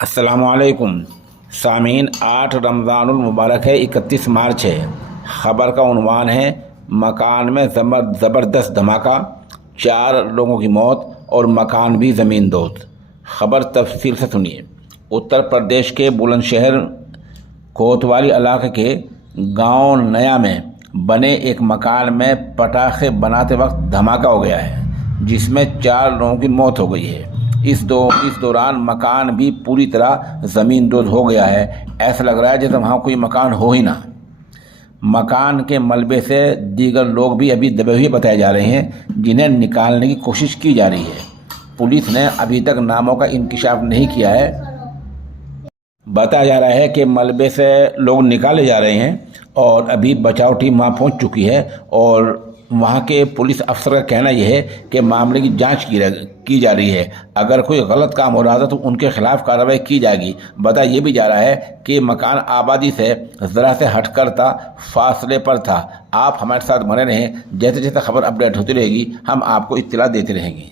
السلام علیکم سامعین، 8 رمضان المبارک ہے، 31 مارچ ہے۔ خبر کا عنوان ہے مکان میں زبردست دھماکہ، 4 لوگوں کی موت اور مکان بھی زمین دوز۔ خبر تفصیل سے سنیے۔ اتر پردیش کے بلند شہر کوتوالی علاقے کے گاؤں نیا میں بنے ایک مکان میں پٹاخے بناتے وقت دھماکہ ہو گیا ہے، جس میں 4 لوگوں کی موت ہو گئی ہے۔ اس دوران مکان بھی پوری طرح زمین دوز ہو گیا ہے۔ ایسا لگ رہا ہے جیسے وہاں کوئی مکان ہو ہی نہ۔ مکان کے ملبے سے دیگر لوگ بھی ابھی دبے ہوئے بتائے جا رہے ہیں، جنہیں نکالنے کی کوشش کی جا رہی ہے۔ پولیس نے ابھی تک ناموں کا انکشاف نہیں کیا ہے۔ بتایا جا رہا ہے کہ ملبے سے لوگ نکالے جا رہے ہیں اور ابھی بچاؤ ٹیم وہاں پہنچ چکی ہے، اور وہاں کے پولیس افسر کا کہنا یہ ہے کہ معاملے کی جانچ کی جا رہی ہے۔ اگر کوئی غلط کام ہو رہا تھا تو ان کے خلاف کارروائی کی جائے گی۔ بتایا یہ بھی جا رہا ہے کہ مکان آبادی سے ذرا سے ہٹ کر تھا، فاصلے پر تھا۔ آپ ہمارے ساتھ بنے رہیں، جیسے جیسے خبر اپڈیٹ ہوتی رہے گی ہم آپ کو اطلاع دیتے رہیں گے۔